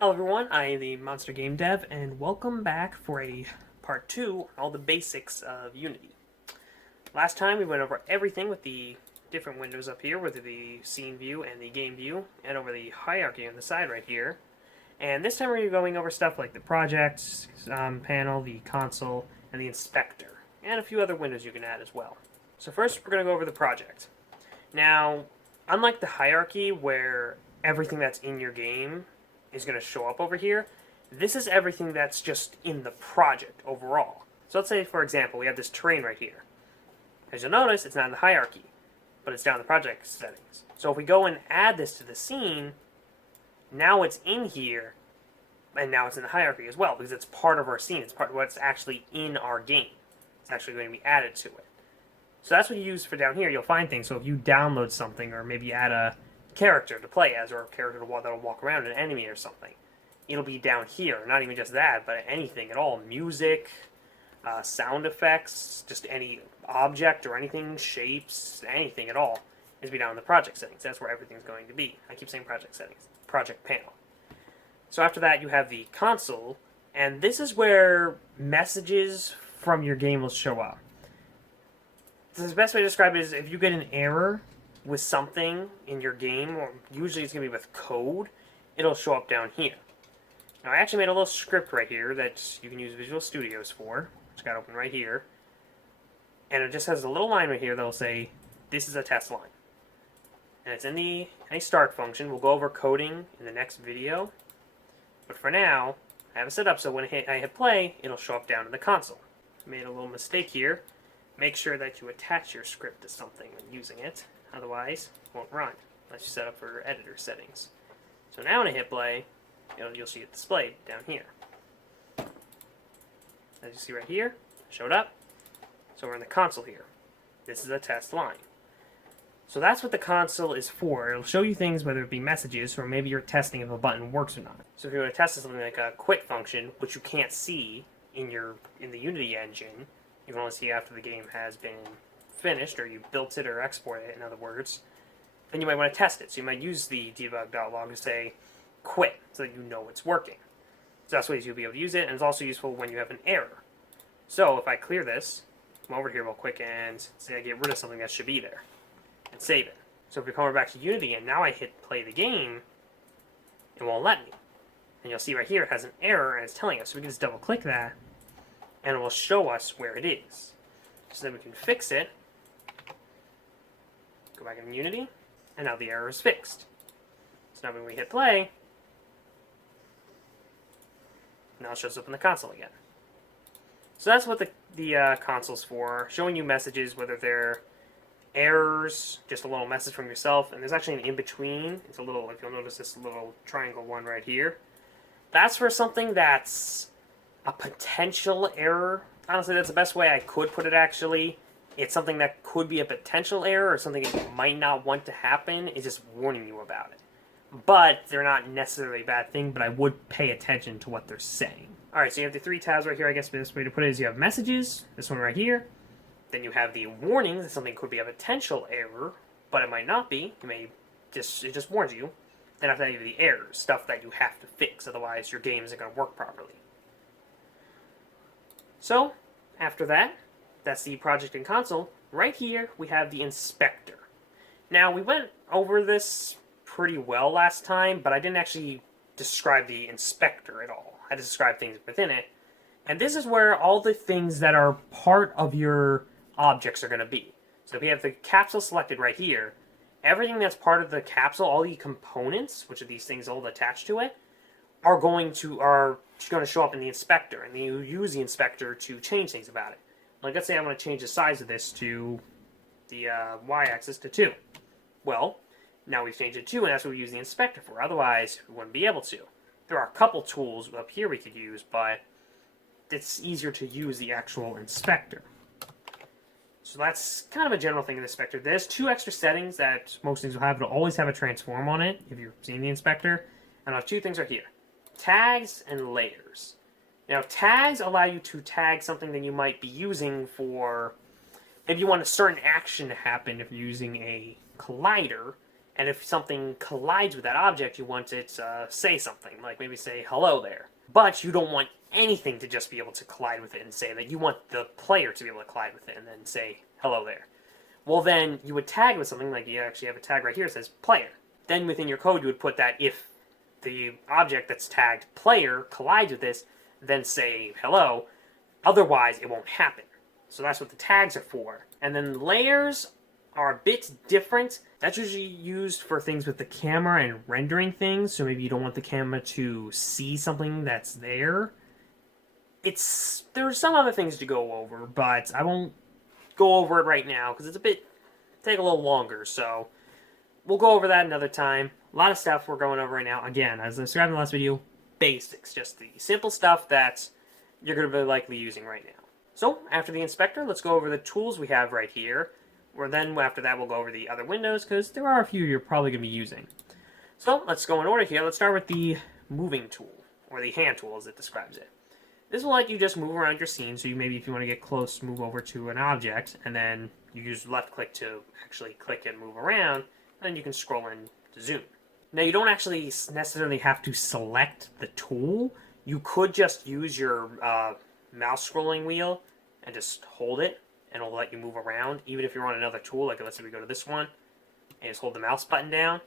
Hello everyone, I am the Monster Game Dev, and welcome back for a part 2 on all the basics of Unity. Last time we went over everything with the different windows up here, with the scene view and the game view, and over the hierarchy on the side right here. And this time we're going over stuff like the project panel, the console, and the inspector, and a few other windows you can add as well. So first we're going to go over the project. Now, unlike the hierarchy where everything that's in your game is going to show up over here, this is everything that's just in the project overall. So let's say, for example, we have this terrain right here. As you'll notice, it's not in the hierarchy, but it's down in the project settings. So if we go and add this to the scene, now it's in here, and now it's in the hierarchy as well, because it's part of our scene. It's part of what's actually in our game. It's actually going to be added to it. So that's what you use for down here. You'll find things. So if you download something, or maybe add a character to play as, or a character that'll walk around, an enemy or something, it'll be down here. Not even just that, but anything at all. Music, sound effects, just any object or anything, shapes, anything at all, is be down in the project settings. That's where everything's going to be. I keep saying project settings. Project panel. So after that, you have the console, and this is where messages from your game will show up. The best way to describe it is if you get an error with something in your game, or usually it's going to be with code, it'll show up down here. Now I actually made a little script right here that you can use Visual Studios for, which got open right here. And it just has a little line right here that'll say, this is a test line. And it's in the start function. We'll go over coding in the next video. But for now, I have it set up so when I hit play, it'll show up down in the console. I made a little mistake here. Make sure that you attach your script to something when using it. Otherwise, it won't run unless you set up for editor settings. So now when I hit play, you'll see it displayed down here. As you see right here, showed up. So we're in the console here. This is a test line. So that's what the console is for. It'll show you things, whether it be messages, or maybe you're testing if a button works or not. So if you want to test something like a quit function, which you can't see in the Unity engine, you can only see after the game has been finished, or you built it or exported it, in other words, then you might want to test it. So you might use the debug.log to say quit, so that you know it's working. So that's ways you'll be able to use it, and it's also useful when you have an error. So if I clear this, come over here real quick and say I get rid of something that should be there, and save it. So if we come over back to Unity, and now I hit play the game, it won't let me. And you'll see right here it has an error, and it's telling us. So we can just double click that, and it will show us where it is. So then we can fix it. Go back in Unity, and now the error is fixed. So now when we hit play, now it shows up in the console again. So that's what the console's for, showing you messages, whether they're errors, just a little message from yourself, and there's actually an in-between. It's a little, if you'll notice this little triangle one right here. That's for something that's a potential error. Honestly, that's the best way I could put it, actually. It's something that could be a potential error, or something that you might not want to happen. It's just warning you about it. But they're not necessarily a bad thing, but I would pay attention to what they're saying. Alright, so you have the three tabs right here. I guess the best way to put it is you have messages, this one right here. Then you have the warnings, that something could be a potential error, but it might not be. It just warns you. Then after that you have the errors, stuff that you have to fix, otherwise your game isn't going to work properly. So, after that, that's the project and console. Right here, we have the inspector. Now, we went over this pretty well last time, but I didn't actually describe the inspector at all. I just described things within it. And this is where all the things that are part of your objects are going to be. So if we have the capsule selected right here, everything that's part of the capsule, all the components, which are these things all attached to it, are going to show up in the inspector, and then you use the inspector to change things about it. Like, let's say I want to change the size of this to the y-axis to 2. Well, now we've changed it to 2, and that's what we use the inspector for. Otherwise, we wouldn't be able to. There are a couple tools up here we could use, but it's easier to use the actual inspector. So that's kind of a general thing in the inspector. There's 2 extra settings that most things will have. It'll always have a transform on it, if you've seen the inspector. And I'll have 2 things right here. Tags and layers. Now, tags allow you to tag something that you might be using for, if you want a certain action to happen, if you're using a collider, And if something collides with that object, you want it to say something, like maybe say hello there. But you don't want anything to just be able to collide with it and say that. You want the player to be able to collide with it and then say hello there. Well, then you would tag with something, like you actually have a tag right here that says player. Then within your code, you would put that if the object that's tagged player collides with this, then say hello. Otherwise, it won't happen. So that's what the tags are for. And then layers are a bit different. That's usually used for things with the camera and rendering things. So maybe you don't want the camera to see something that's there. There's some other things to go over, but I won't go over it right now because take a little longer. So we'll go over that another time. A lot of stuff we're going over right now. Again, as I described in the last video, basics. Just the simple stuff that you're going to be likely using right now. So after the inspector, let's go over the tools we have right here. Then after that, we'll go over the other windows because there are a few you're probably going to be using. So let's go in order here. Let's start with the moving tool, or the hand tool as it describes it. This will let you just move around your scene. So maybe if you want to get close, move over to an object, and then you use left click to actually click and move around, and then you can scroll in to zoom. Now you don't actually necessarily have to select the tool. You could just use your mouse scrolling wheel and just hold it, and it'll let you move around. Even if you're on another tool, like let's say we go to this one, and just hold the mouse button down,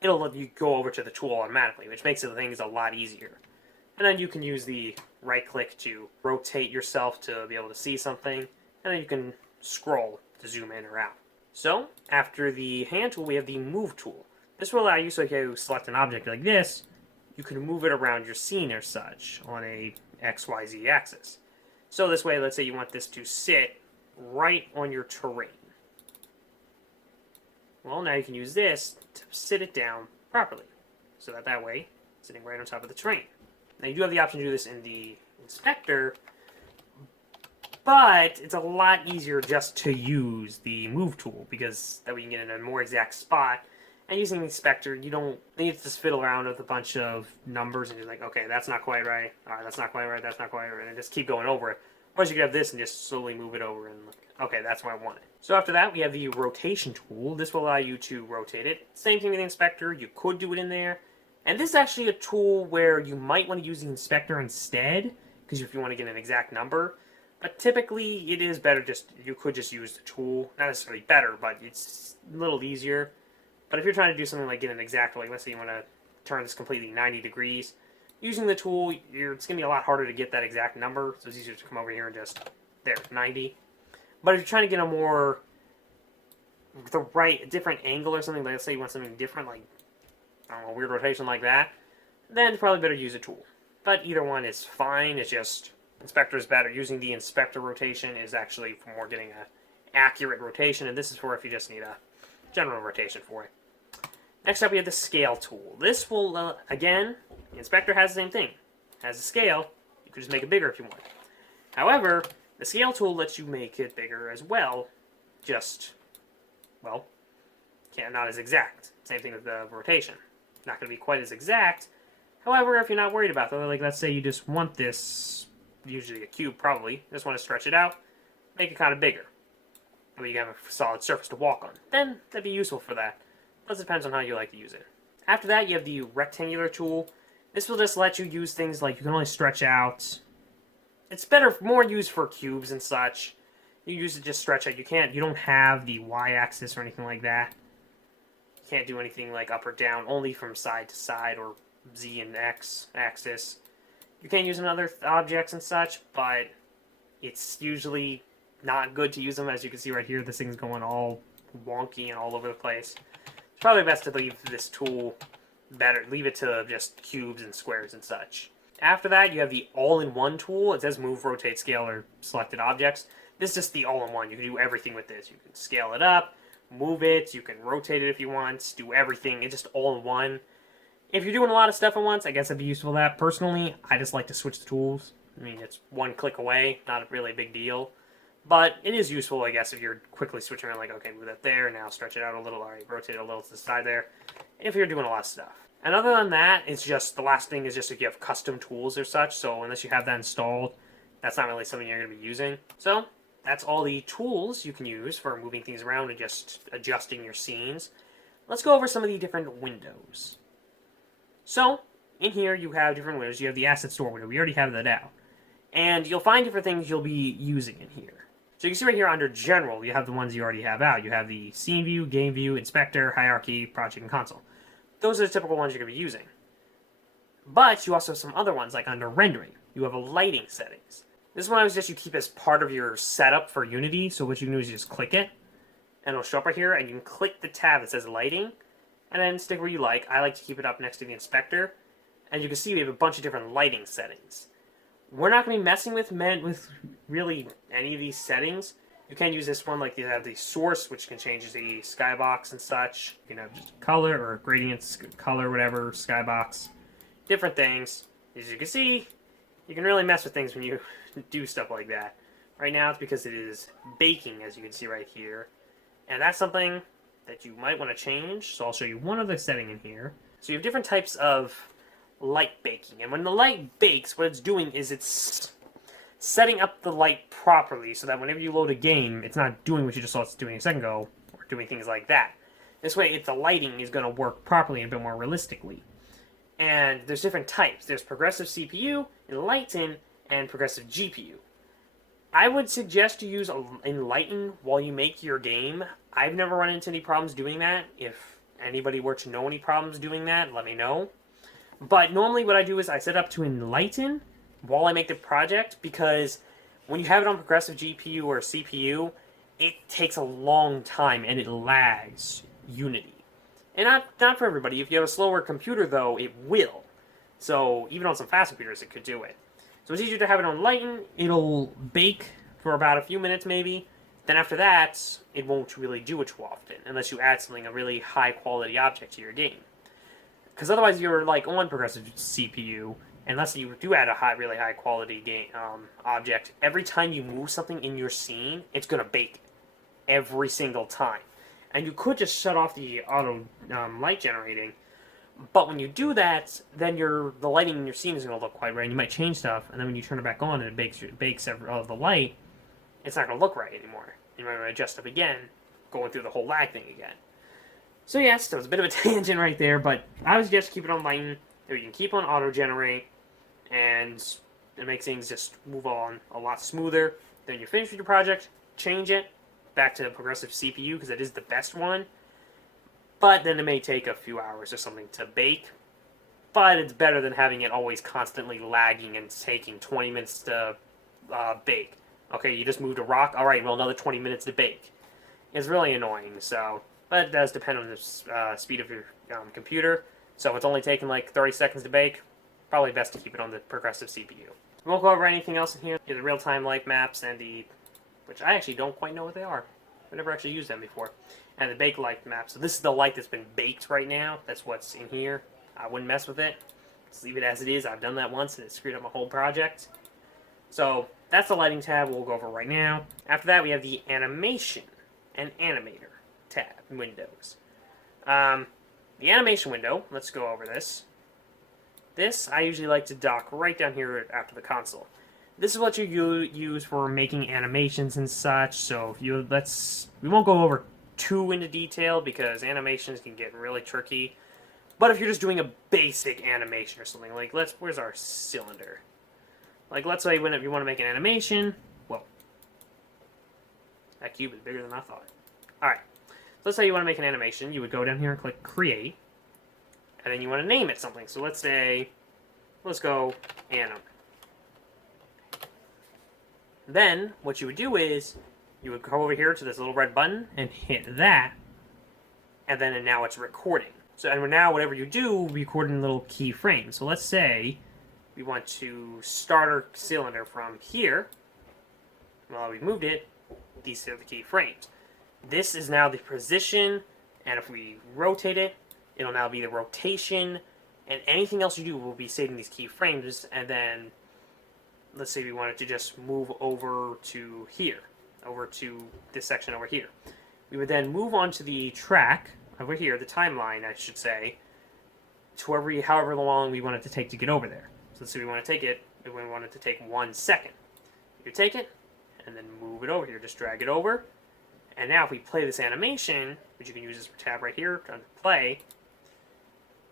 it'll let you go over to the tool automatically, which makes things a lot easier. And then you can use the right click to rotate yourself to be able to see something, and then you can scroll to zoom in or out. So after the hand tool, we have the move tool. This will allow you, so if you select an object like this, you can move it around your scene or such on a XYZ axis. So this way, let's say you want this to sit right on your terrain. Well, now you can use this to sit it down properly. So that way, it's sitting right on top of the terrain. Now you do have the option to do this in the inspector, but it's a lot easier just to use the move tool because that way you can get in a more exact spot. And using the inspector, you don't need to just fiddle around with a bunch of numbers and you're like, okay, that's not quite right. All right, that's not quite right. That's not quite right. And just keep going over it. Or you can have this and just slowly move it over and okay, that's what I wanted. So after that, we have the rotation tool. This will allow you to rotate it. Same thing with the inspector. You could do it in there. And this is actually a tool where you might want to use the inspector instead, because if you want to get an exact number. But typically, it is better you could just use the tool. Not necessarily better, but it's a little easier. But if you're trying to do something like get an exact, like let's say you want to turn this completely 90 degrees, using the tool, it's going to be a lot harder to get that exact number. So it's easier to come over here and just, there, 90. But if you're trying to get a different angle or something, like let's say you want something different, like, I don't know, a weird rotation like that, then it's probably better to use a tool. But either one is fine. It's just, inspector is better. Using the inspector rotation is actually for more getting an accurate rotation, and this is for if you just need a general rotation for it. Next up, we have the scale tool. This will, again, the inspector has the same thing. It has a scale. You could just make it bigger if you want. However, the scale tool lets you make it bigger as well. Just, well, not as exact. Same thing with the rotation. Not going to be quite as exact. However, if you're not worried about that, like let's say you just want this, usually a cube probably, just want to stretch it out, make it kind of bigger. That way you have a solid surface to walk on. Then that'd be useful for that. Plus it depends on how you like to use it. After that, you have the rectangular tool. This will just let you use things like you can only stretch out. It's more used for cubes and such. You use it to just stretch out. You don't have the y-axis or anything like that. You can't do anything like up or down, only from side to side or Z and X axis. You can use them in other objects and such, but it's usually not good to use them. As you can see right here, this thing's going all wonky and all over the place. It's probably best to leave this tool leave it to just cubes and squares and such. After that, you have the all-in-one tool. It says move, rotate, scale, or selected objects. This is just the all-in-one. You can do everything with this. You can scale it up, move it, you can rotate it if you want, do everything. It's just all-in-one. If you're doing a lot of stuff at once, I guess it'd be useful for that. Personally, I just like to switch the tools. I mean, it's one click away, not really a big deal. But it is useful, I guess, if you're quickly switching around, like, okay, move that there, now stretch it out a little, all right, rotate it a little to the side there, if you're doing a lot of stuff. And other than that, it's just, the last thing is just if you have custom tools or such, so unless you have that installed, that's not really something you're going to be using. So, that's all the tools you can use for moving things around and just adjusting your scenes. let's go over some of the different windows. So, in here you have different windows. You have the asset store window. We already have that out. And you'll find different things you'll be using in here. So you can see right here under General, you have the ones you already have out. You have the Scene View, Game View, Inspector, Hierarchy, Project, and Console. Those are the typical ones you're going to be using. But you also have some other ones, like under Rendering. You have a lighting settings. This one I would suggest you keep as part of your setup for Unity. So what you can do is you just click it, and it'll show up right here, and you can click the tab that says Lighting, and then stick where you like. I like to keep it up next to the Inspector, and you can see we have a bunch of different lighting settings. We're not going to be messing with really any of these settings. You can use this one, like you have the source, which can change the skybox and such. You can have just color or gradients, color, whatever, skybox, different things. As you can see, you can really mess with things when you do stuff like that. Right now, it's because it is baking, as you can see right here, and that's something that you might want to change. So I'll show you one other setting in here. So you have different types of light baking, and when the light bakes, what it's doing is it's setting up the light properly so that whenever you load a game, it's not doing what you just saw it's doing a second ago, or doing things like that. This way, the lighting is going to work properly and a bit more realistically. And there's different types. There's progressive CPU, Enlighten, and progressive GPU. I would suggest you use Enlighten while you make your game. I've never run into any problems doing that. If anybody were to know any problems doing that, let me know. But normally what I do is I set up to Enlighten while I make the project, because when you have it on progressive GPU or CPU, it takes a long time and it lags Unity. And not for everybody. If you have a slower computer, though, it will. So even on some fast computers, it could do it. So it's easier to have it on Enlighten. It'll bake for about a few minutes, maybe. Then after that, it won't really do it too often, unless you add something, a really high-quality object to your game. Because otherwise, you're like on progressive CPU, unless you do add a really high quality game object. Every time you move something in your scene, it's gonna bake every single time. And you could just shut off the auto light generating, but when you do that, then the lighting in your scene is gonna look quite right. And you might change stuff, and then when you turn it back on and it bakes the light, it's not gonna look right anymore. You might adjust it again, going through the whole lag thing again. So yes, that was a bit of a tangent right there, but I would suggest keep it on Lighten. You can keep on auto-generate, and it makes things just move on a lot smoother. Then you finish with your project, change it back to progressive CPU, because it is the best one. But then it may take a few hours or something to bake. But it's better than having it always constantly lagging and taking 20 minutes to bake. Okay, you just moved a rock. All right, well, another 20 minutes to bake. It's really annoying, so... But it does depend on the speed of your computer. So if it's only taking like 30 seconds to bake, probably best to keep it on the progressive CPU. We won't go over anything else in here. You have the real-time light maps and which I actually don't quite know what they are. I've never actually used them before. And the bake light map. So this is the light that's been baked right now. That's what's in here. I wouldn't mess with it. Just leave it as it is. I've done that once and it screwed up my whole project. So that's the lighting tab we'll go over right now. After that, we have the animation and animator tab windows. The animation window, let's go over this. This I usually like to dock right down here after the console. This is what you use for making animations and such. So if we won't go over too into detail because animations can get really tricky. But if you're just doing a basic animation or something, like where's our cylinder? Like let's say if you want to make an animation, whoa, that cube is bigger than I thought. All right. Let's say you want to make an animation. You would go down here and click Create. And then you want to name it something. So let's go Anim. Then, what you would do is, you would go over here to this little red button and hit that. And then now it's recording. So and now whatever you do, record in little keyframes. So let's say we want to start our cylinder from here. Well, we moved it. These are the keyframes. This is now the position, and if we rotate it, it'll now be the rotation, and anything else you do will be saving these keyframes, and then, let's say we wanted to just move over to here, over to this section over here. We would then move on to the track, over here, the timeline, I should say, to however long we want it to take to get over there. So let's say we want to take it, we want it to take 1 second. You take it, and then move it over here, just drag it over, And now if we play this animation, which you can use this tab right here to play,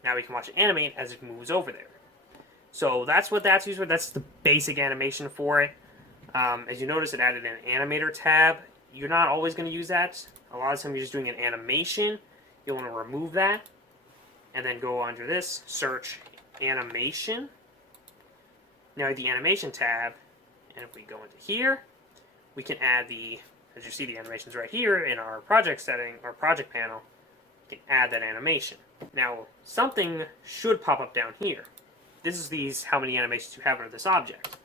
now we can watch it animate as it moves over there. So that's what that's used for. That's the basic animation for it. As you notice, it added an Animator tab. You're not always going to use that. A lot of times you're just doing an animation. You'll want to remove that. And then go under this, search Animation. Now the Animation tab. And if we go into here, we can add the, as you see the animations right here in our project setting, our project panel, we can add that animation. Now, something should pop up down here. This is these, how many animations you have under this object.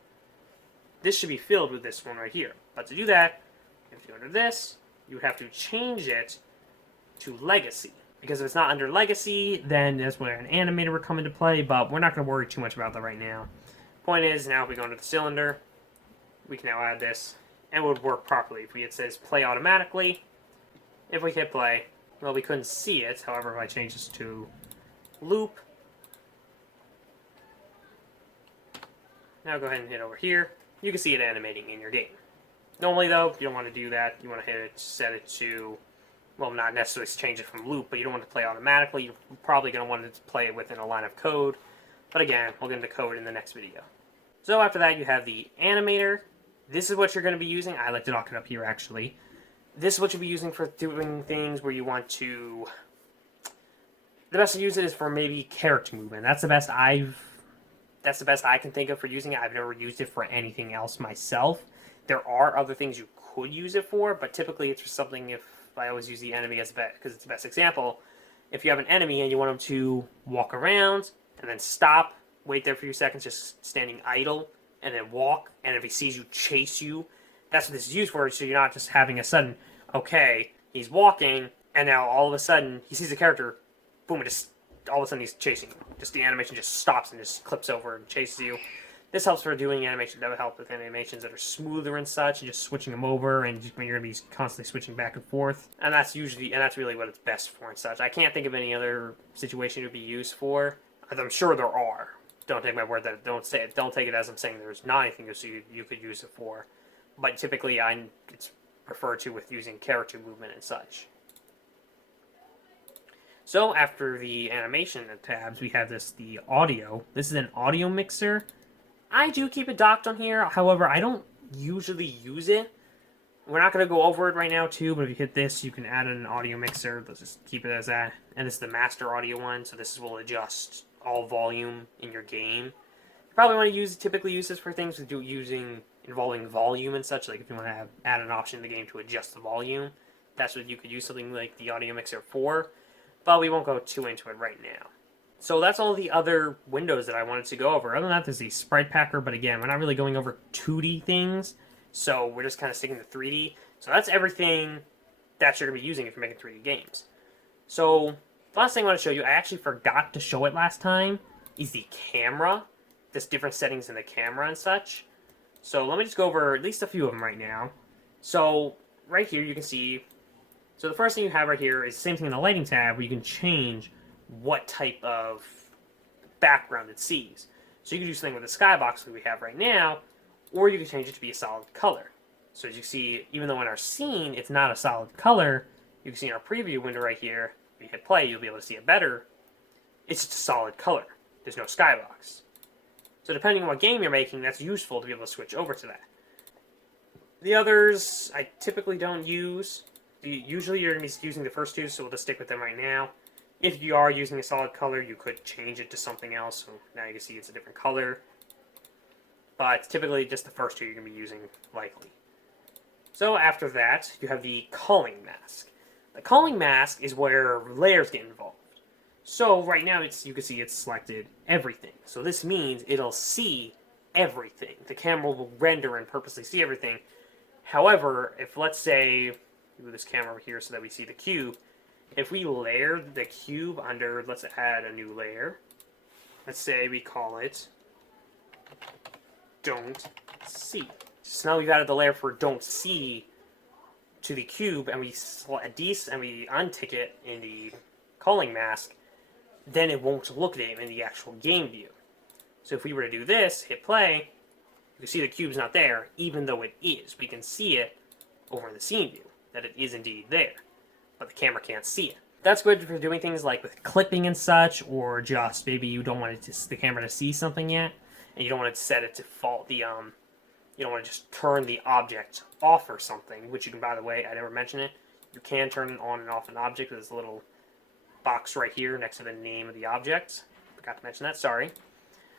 This should be filled with this one right here. But to do that, if you under this, you have to change it to Legacy. Because if it's not under Legacy, then that's where an animator would come into play, but we're not going to worry too much about that right now. Point is, now if we go into the cylinder, we can now add this, and it would work properly. If it says play automatically, if we hit play, well, we couldn't see it. However, if I change this to loop, now go ahead and hit over here. You can see it animating in your game. Normally, though, you don't want to do that. You want to hit it, set it to, well, not necessarily change it from loop, but you don't want it to play automatically. You're probably going to want it to play within a line of code. But again, we'll get into code in the next video. So after that, you have the animator. This is what you're going to be using. I like to knock it up here, actually. This is what you'll be using for doing things where you want to... The best to use it is for maybe character movement. That's the best I can think of for using it. I've never used it for anything else myself. There are other things you could use it for, but typically it's for something. If I always use the enemy as because it's the best example. If you have an enemy and you want them to walk around and then stop, wait there for a few seconds, just standing idle, and then walk, and if he sees you, chase you. That's what this is used for, so you're not just having a sudden, okay, he's walking, and now all of a sudden, he sees a character, boom, it just, all of a sudden he's chasing you. Just the animation just stops and just clips over and chases you. This helps for doing animation. That would help with animations that are smoother and such, and just switching them over, and when you're going to be constantly switching back and forth. And that's really what it's best for and such. I can't think of any other situation it would be used for. I'm sure there are. Don't take my word that don't take it as I'm saying there's not anything you could use it for. But typically it's referred to with using character movement and such. So after the animation tabs, we have the audio. This is an audio mixer. I do keep it docked on here. However, I don't usually use it. We're not going to go over it right now too, but if you hit this, you can add an audio mixer. Let's just keep it as that. And this is the master audio one, so this will adjust all volume in your game. You probably want to typically use this for things involving volume and such, like if you want to add an option in the game to adjust the volume. That's what you could use something like the audio mixer for, but we won't go too into it right now. So that's all the other windows that I wanted to go over. Other than that, there's the sprite packer, but again, we're not really going over 2D things, so we're just kind of sticking to 3D. So that's everything that you're going to be using if you're making 3D games. So the last thing I want to show you, I actually forgot to show it last time, is the camera. There's different settings in the camera and such. So let me just go over at least a few of them right now. So right here you can see, so the first thing you have right here is the same thing in the lighting tab where you can change what type of background it sees. So you can do something with the skybox that we have right now, or you can change it to be a solid color. So as you see, even though in our scene it's not a solid color, you can see in our preview window right here, if you hit play, you'll be able to see it better. It's just a solid color. There's no skybox. So depending on what game you're making, that's useful to be able to switch over to that. The others, I typically don't use. Usually you're going to be using the first two, so we'll just stick with them right now. If you are using a solid color, you could change it to something else. So now you can see it's a different color. But typically just the first two you're going to be using likely. So after that, you have the culling mask. The culling mask is where layers get involved. So right now you can see it's selected everything. So this means it'll see everything. The camera will render and purposely see everything. However, if let's say, move this camera over here so that we see the cube. If we layer the cube under, let's add a new layer. Let's say we call it Don't See. So now we've added the layer for Don't See to the cube, and we untick it in the culling mask, then it won't look at it in the actual game view. So if we were to do this, hit play, you can see the cube's not there, even though it is. We can see it over in the scene view. that it is indeed there, but the camera can't see it. That's good for doing things like with clipping and such, or just maybe you don't want the camera to see something yet, and you don't want to set it to fault the you don't want to just turn the object off or something, which you can, by the way, I never mentioned it. You can turn it on and off an object. There's a little box right here next to the name of the object. Forgot to mention that, sorry.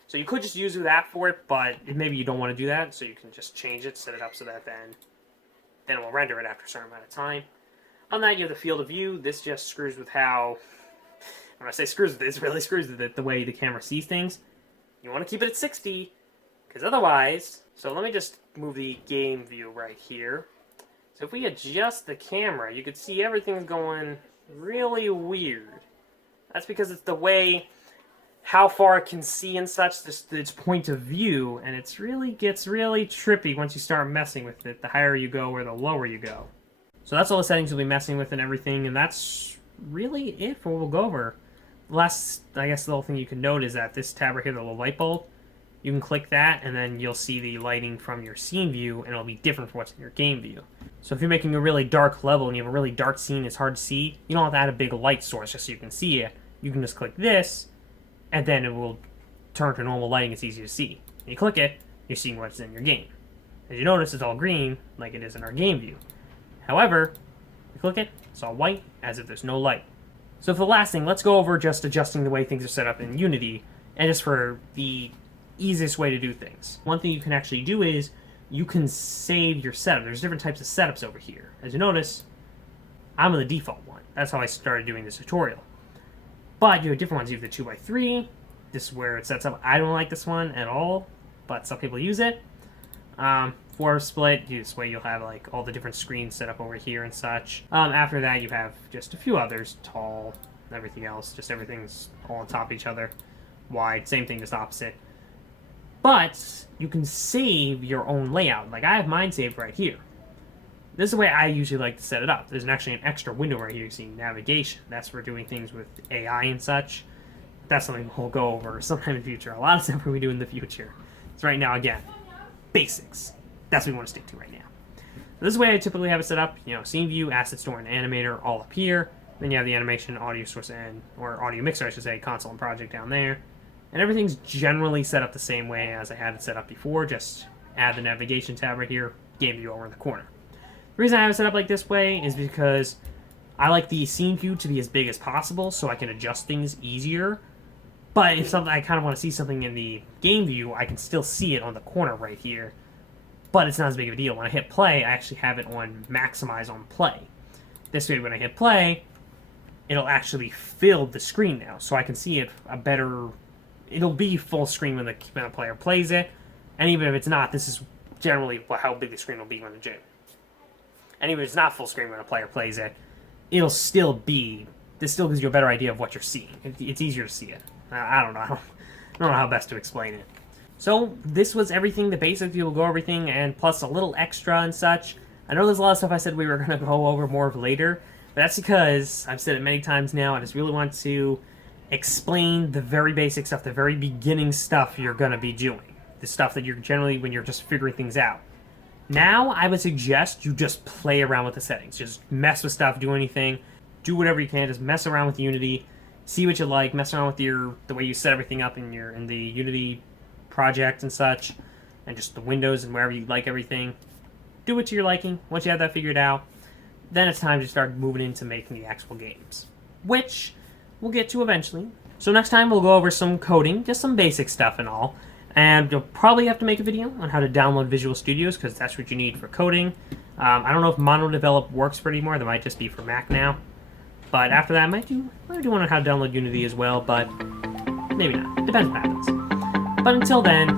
So you could just use that for it, but maybe you don't want to do that, so you can just change it, set it up so that then it will render it after a certain amount of time. On that, you have the field of view. This just screws with how, when I say screws with it, it really screws with it, the way the camera sees things. You want to keep it at 60, because otherwise, so let me just move the game view right here. So if we adjust the camera, you can see everything's going really weird. That's because it's the way, how far it can see and such, its point of view, and it really gets really trippy once you start messing with it, the higher you go or the lower you go. So that's all the settings you'll be messing with and everything, and that's really it for what we'll go over. Last, I guess, the little thing you can note is that this tab right here, the little light bulb, you can click that, and then you'll see the lighting from your scene view, and it'll be different from what's in your game view. So if you're making a really dark level and you have a really dark scene, it's hard to see, you don't have to add a big light source just so you can see it. You can just click this, and then it will turn to normal lighting. It's easy to see. When you click it, you're seeing what's in your game. As you notice, it's all green, like it is in our game view. However, you click it, it's all white, as if there's no light. So for the last thing, let's go over just adjusting the way things are set up in Unity, and just for the easiest way to do things. One thing you can actually do is, you can save your setup. There's different types of setups over here. As you notice, I'm on the default one. That's how I started doing this tutorial. But you have different ones. You have the 2x3. This is where it sets up. I don't like this one at all, but some people use it. 4 split, this way you'll have like all the different screens set up over here and such. After that, you have just a few others, tall, everything else, just everything's all on top of each other. Wide, same thing, just opposite. But you can save your own layout. Like I have mine saved right here. This is the way I usually like to set it up. There's actually an extra window right here. You see navigation. That's for doing things with AI and such. That's something we'll go over sometime in the future. A lot of stuff we do in the future. So right now, again, basics. That's what we want to stick to right now. So this is the way I typically have it set up. You know, scene view, asset store, and animator all up here. Then you have the animation, audio source, or audio mixer, I should say, console and project down there. And everything's generally set up the same way as I had it set up before. Just add the navigation tab right here, game view over in the corner. The reason I have it set up like this way is because I like the scene view to be as big as possible so I can adjust things easier. But if something I kind of want to see something in the game view, I can still see it on the corner right here. But it's not as big of a deal. When I hit play, I actually have it on maximize on play. This way, when I hit play, it'll actually fill the screen now, so I can see it a better. It'll be full screen when the player plays it, and even if it's not, this is generally how big the screen will be when the gym. And even if it's not full screen when a player plays it, it'll still be. This still gives you a better idea of what you're seeing. It's easier to see it. I don't know. I don't know how best to explain it. So this was everything, the basics. We'll go over everything, and plus a little extra and such. I know there's a lot of stuff I said we were going to go over more of later, but that's because I've said it many times now. I just really want to explain the very basic stuff, the very beginning stuff you're going to be doing. The stuff that you're generally, when you're just figuring things out. Now, I would suggest you just play around with the settings. Just mess with stuff, do anything. Do whatever you can. Just mess around with Unity. See what you like. Mess around with the way you set everything up in the Unity project and such. And just the windows and wherever you like everything. Do it to your liking. Once you have that figured out, then it's time to start moving into making the actual games. Which we'll get to eventually. So next time we'll go over some coding, just some basic stuff and all. And you'll probably have to make a video on how to download Visual Studios, because that's what you need for coding. I don't know if MonoDevelop works for it anymore. That might just be for Mac now. But after that, I might do one on how to download Unity as well, but maybe not. Depends what happens. But until then,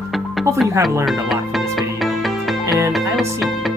hopefully you have learned a lot from this video, and I will see you